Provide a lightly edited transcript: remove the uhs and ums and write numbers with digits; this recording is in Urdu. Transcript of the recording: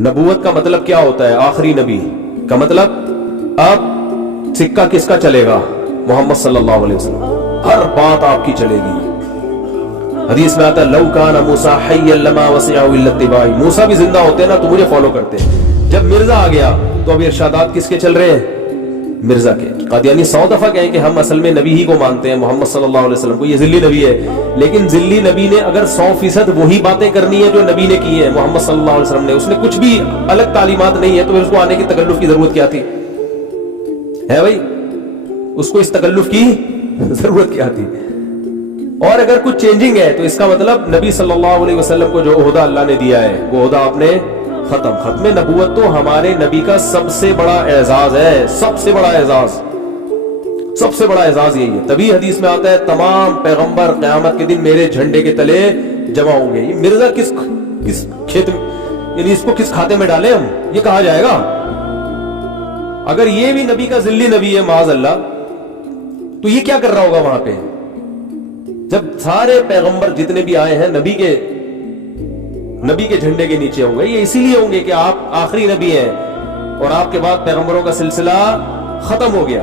نبوت کا مطلب کیا ہوتا ہے؟ آخری نبی کا مطلب اب سکہ کس کا چلے گا؟ محمد صلی اللہ علیہ وسلم، ہر بات آپ کی چلے گی۔ حدیث میں آتا ہے لو کان موسیٰ حیا لما وسعہ الا اتباعی، موسیٰ بھی زندہ ہوتے نا تو مجھے فالو کرتے۔ جب مرزا آ گیا تو اب ارشادات کس کے چل رہے ہیں؟ مرزا کے۔ قادیانی 100 دفعہ کہیں کہ ہم اصل میں نبی ہی کو مانتے ہیں، محمد صلی اللہ علیہ وسلم کو، یہ ذلی نبی ہے، لیکن ذلی نبی نے اگر 100% وہی باتیں کرنی ہے جو نبی نے کی ہیں، محمد صلی اللہ علیہ وسلم نے، اس نے کچھ بھی الگ تعلیمات نہیں ہے، تو پھر اس کو آنے کی تکلف کی ضرورت کیا تھی؟ ہے بھائی، اس کو اس تکلف کی ضرورت کیا تھی؟ اور اگر کچھ چینجنگ ہے تو اس کا مطلب نبی صلی اللہ علیہ وسلم کو جو عہدہ اللہ نے دیا ہے وہ عہدہ آپ نے ختم نبوت تو ہمارے نبی کا سب سے بڑا اعزاز ہے، سب سے بڑا اعزاز، سب سے بڑا اعزاز یہی ہے۔ تبھی حدیث میں آتا ہے تمام پیغمبر قیامت کے دن میرے جھنڈے کے تلے جمع ہوں گے۔ یہ مرزا کس کھیت میں، یعنی اس کو کس کھاتے میں ڈالیں ہم، یہ کہا جائے گا؟ اگر یہ بھی نبی کا ذلی نبی ہے معاذ اللہ، تو یہ کیا کر رہا ہوگا وہاں پہ؟ جب سارے پیغمبر جتنے بھی آئے ہیں نبی کے جھنڈے کے نیچے ہوں گے، یہ اسی لیے ہوں گے کہ آپ آخری نبی ہیں اور آپ کے بعد پیغمبروں کا سلسلہ ختم ہو گیا۔